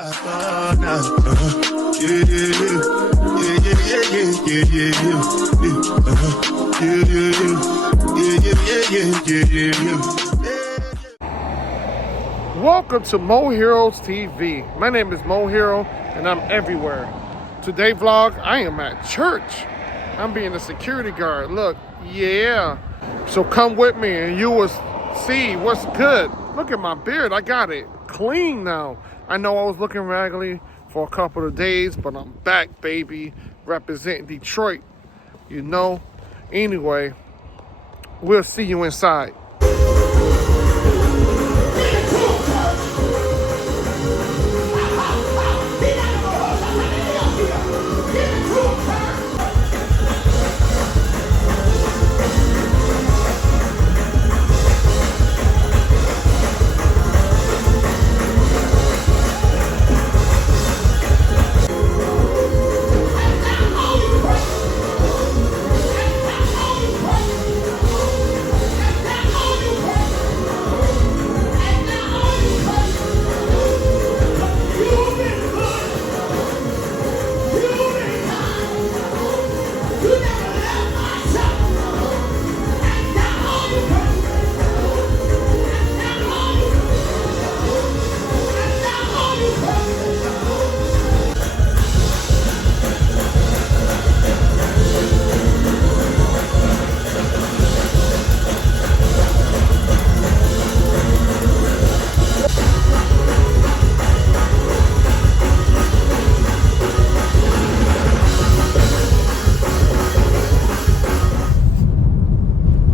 Welcome to Mo Heroes TV. My name is Mo Hero, and I'm everywhere. Today vlog, I am at church. I'm being a security guard. Look, yeah. So come with me and you will see what's good. Look at my beard. I got it clean now. I know I was looking raggedy for a couple of days, but I'm back, baby. Representing Detroit, you know. Anyway, we'll see you inside.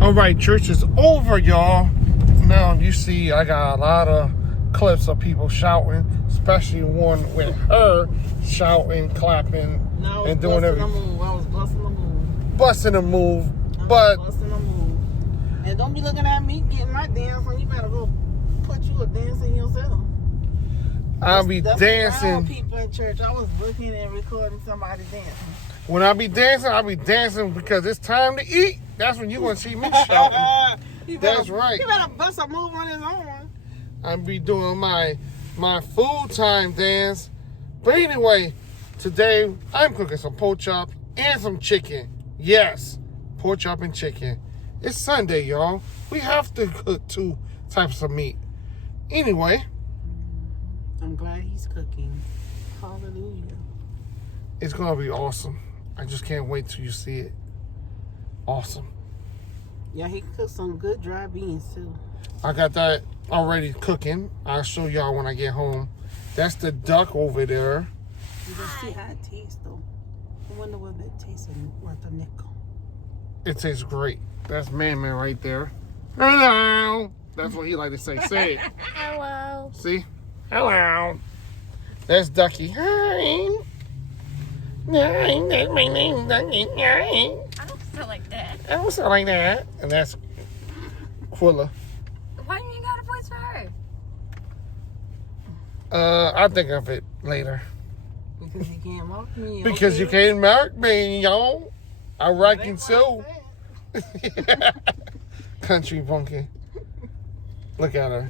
All right, church is over, y'all. Now you see I got a lot of clips of people shouting, especially one with her shouting, clapping, and doing everything. I was busting the move. Busting a move, but busting a move. And don't be looking at me getting my dance on. You better go put you a dance in yourself. I'll be That's dancing. People in church. I was looking and recording somebody dancing. When I be dancing because it's time to eat. That's when you gonna see me shouting. That's right. You better bust a move on his own. I'll be doing my food time dance. But anyway, today I'm cooking some pork chop and some chicken. Yes, pork chop and chicken. It's Sunday, y'all. We have to cook 2 types of meat. Anyway. I'm glad he's cooking. Hallelujah. It's gonna be awesome. I just can't wait till you see it. Awesome. Yeah, he cooked some good dry beans too. I got that already cooking. I'll show y'all when I get home. That's the duck over there. You just see how it tastes though. I wonder whether it tastes worth a nickel. It tastes great. That's Man right there. Hello. That's what he like to say. Say it. Hello. See? Hello. That's Ducky. Hi. Hi, that's my name, Ducky. Hi. I don't sound like that. I don't sound like that. And that's Quilla. Why do you got a voice for her? I'll think of it later. Because you can't mark me. Because you can't mark me, y'all. I reckon so. Country bumpkin. Look at her.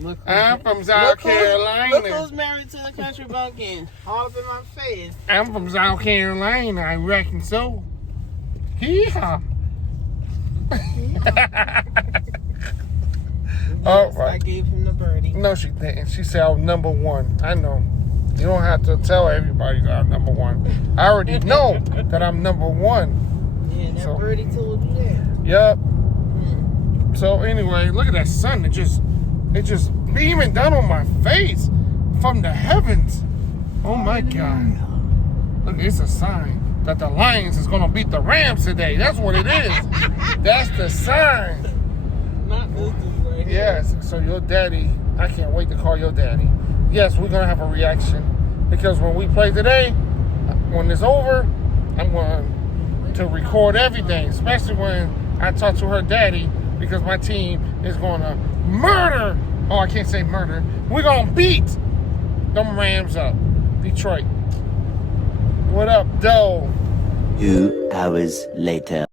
Look I'm from South Carolina. Look who's married to the country bumpkin. All up in my face. I'm from South Carolina. I reckon so. Hee-haw. All Yes, right. I gave him the birdie. No, she didn't. She said I was number 1. I know. You don't have to tell everybody that I'm number 1. I already know that I'm number 1. Yeah, that So- birdie told you that. Yep. So anyway, look at that sun. It just beaming down on my face from the heavens. Oh my God. Look, it's a sign that the Lions is gonna beat the Rams today. That's what it is. That's the sign. Not this dude right here. Yes. So your daddy, I can't wait to call your daddy. Yes, we're gonna have a reaction because when we play today, when it's over, I'm going to record everything, especially when I talk to her daddy, because my team is going to murder. Oh, I can't say murder. We're going to beat them Rams up. Detroit. What up, Doe? 2 hours later.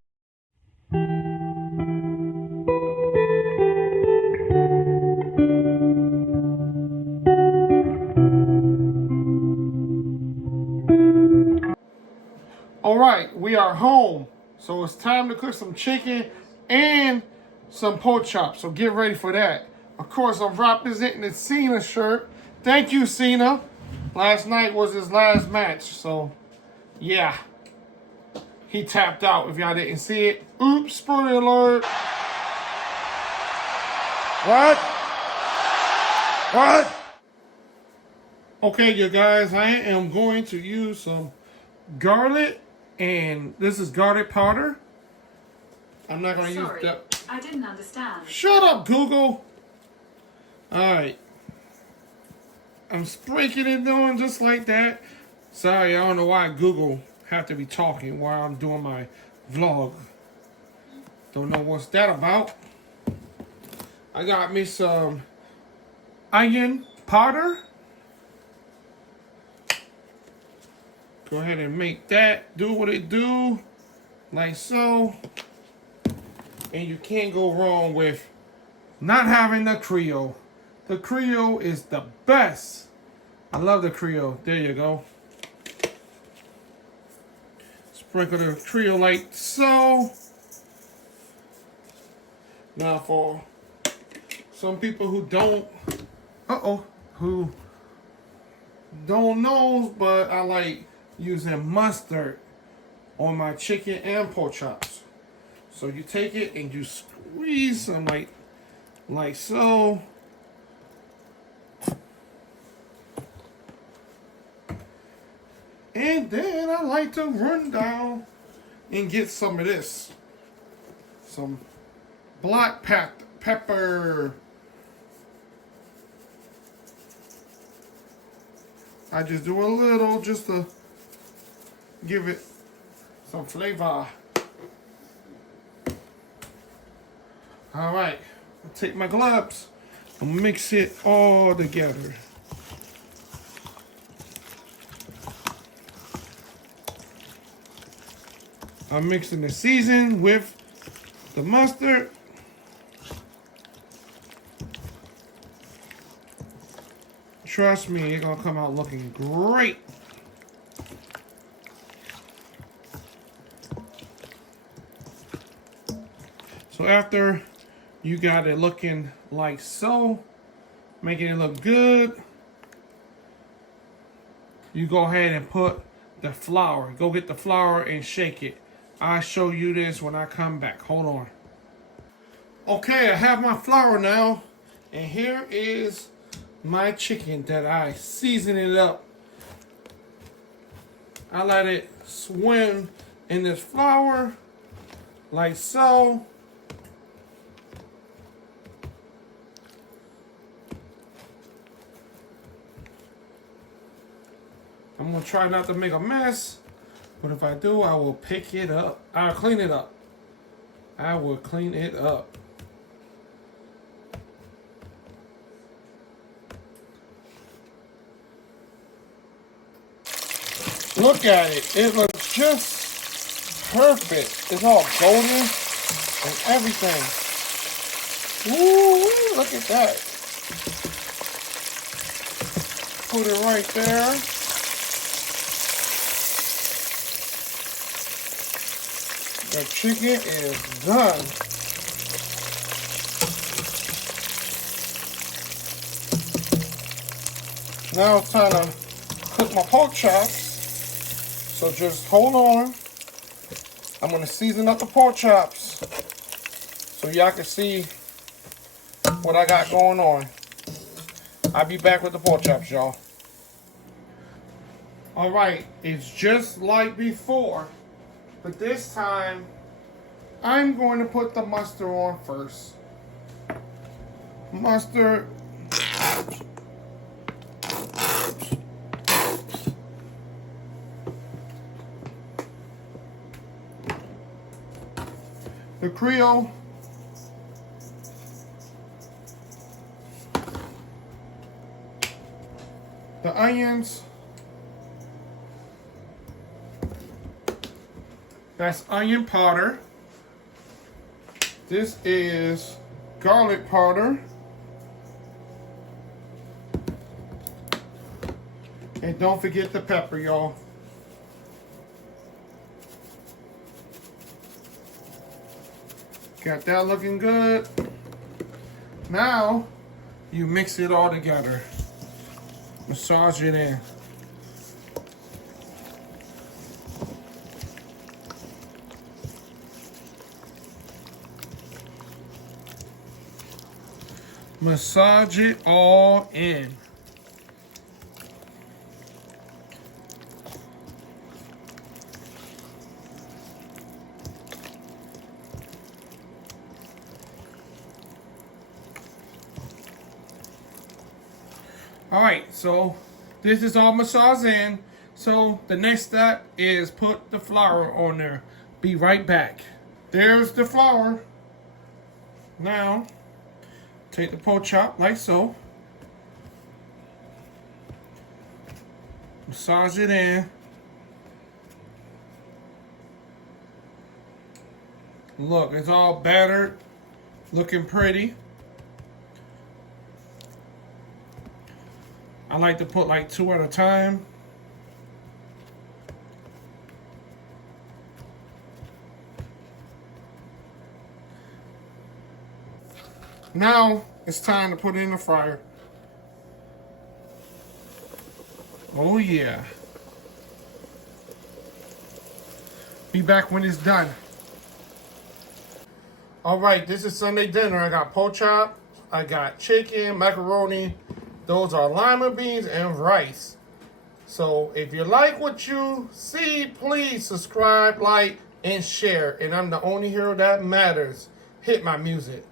are home. So it's time to cook some chicken and some pork chops. So get ready for that. Of course, I'm representing the Cena shirt. Thank you, Cena. Last night was his last match. So, yeah. He tapped out if y'all didn't see it. Oops, spoiler alert. What? Okay, you guys, I am going to use some garlic, and this is garlic powder. I'm not going to use that. I didn't understand. Shut up, Google. Alright. I'm sprinkling it down just like that. Sorry, I don't know why Google have to be talking while I'm doing my vlog. Don't know what's that about. I got me some onion powder. Go ahead and make that do what it do, like so. And you can't go wrong with not having the Creole. The Creole is the best. I love the Creole. There you go. Sprinkle the Creole like so. Now for some people who don't, who don't know, but I like using mustard on my chicken and pork chops. So you take it and you squeeze some like so. And then I like to run down and get some of this. Some black pepper. I just do a little just to give it some flavor. All right, I'll take my gloves and mix it all together. I'm mixing the season with the mustard. Trust me, it's gonna come out looking great. So after you got it looking like so, making it look good, you go ahead and put the flour. Go get the flour and shake it. I'll show you this when I come back. Hold on. Okay, I have my flour now. And here is my chicken that I season it up. I let it swim in this flour like so. I'm gonna try not to make a mess, but if I do, I will pick it up. I'll clean it up. I will clean it up. Look at it. It looks just perfect. It's all golden and everything. Ooh, look at that. Put it right there. The chicken is done. Now it's time to cook my pork chops. So just hold on. I'm going to season up the pork chops so y'all can see what I got going on. I'll be back with the pork chops, y'all. Alright, it's just like before. But this time, I'm going to put the mustard on first. Mustard. The Creole. The onions. That's onion powder. This is garlic powder. And don't forget the pepper, y'all. Got that looking good. Now, you mix it all together. Massage it in. Massage it all in. All right, so this is all massaged in. So the next step is put the flour on there. Be right back. There's the flour. Now, take the pork chop like so. Massage it in. Look, it's all battered, looking pretty. I like to put like 2 at a time. Now it's time to put it in the fryer. Oh yeah. Be back when it's done. All right, this is Sunday dinner. I got pork chop, I got chicken, macaroni. Those are lima beans and rice. So if you like what you see, please subscribe, like, and share. And I'm the only hero that matters. Hit my music.